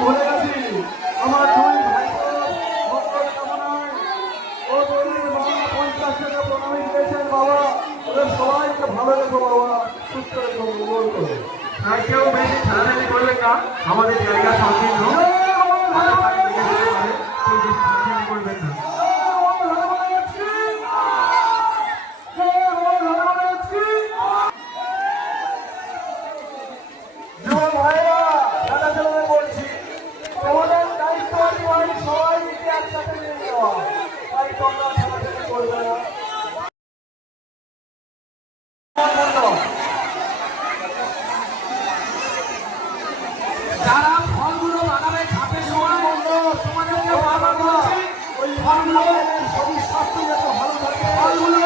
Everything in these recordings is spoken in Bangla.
ভুলে গেছি আমার দুই ভাইপোর মঙ্গল কামনায় ও তৈরির বাবা 50 টাকা প্রণামী দিয়েছেন বাবা। ওদের সবাইকে ভালো রেখো বাবা, সুস্থ রেখো, মঙ্গল করো। আর কেউ বেশি ঠেলাঠেলি করবেন না, আমাদের জায়গা সংকীর্ণ, করবেন না। যারা ফলগুলো লাগাবে ঝাঁপের সময় তোমাদেরকে বারবার বলছি, ওই ফলগুলো শরীর স্বাস্থ্য যাতে ভালো থাকে, ফলগুলো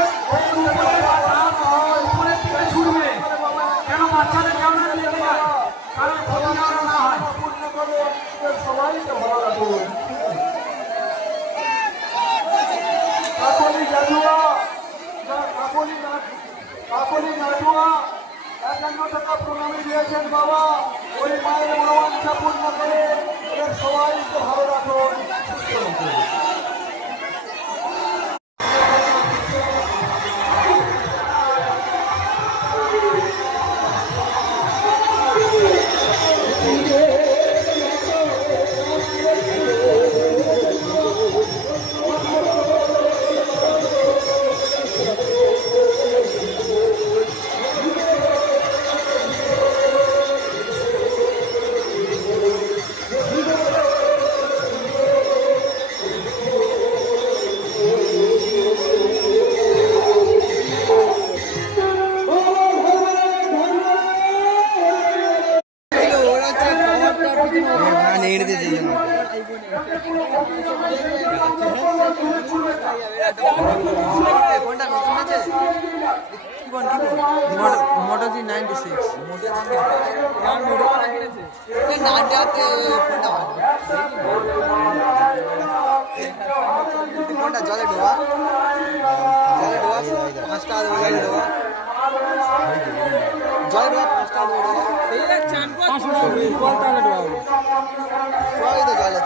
উপরের দিকে ছুটবে, কেন বাচ্চাদের কেমন লেগে যায়, কারণ ক্ষতি যেন না হয়। সবাইকে ভালো রাখুন। কাকলি জাদুয়া, কাকলি নাটুয়া 51 টাকা প্রণামী দিয়েছেন বাবা। ওই মায়ের মনোবাঞ্ছা পূর্ণ করে এদের সবাইকে ভালো রাখুন, সুস্থ রাখুন। মোটো জি 96 কোনটা জলে ডোবা পাঁচটা জলে ডোবা পাঁচটা সবাই তো জলে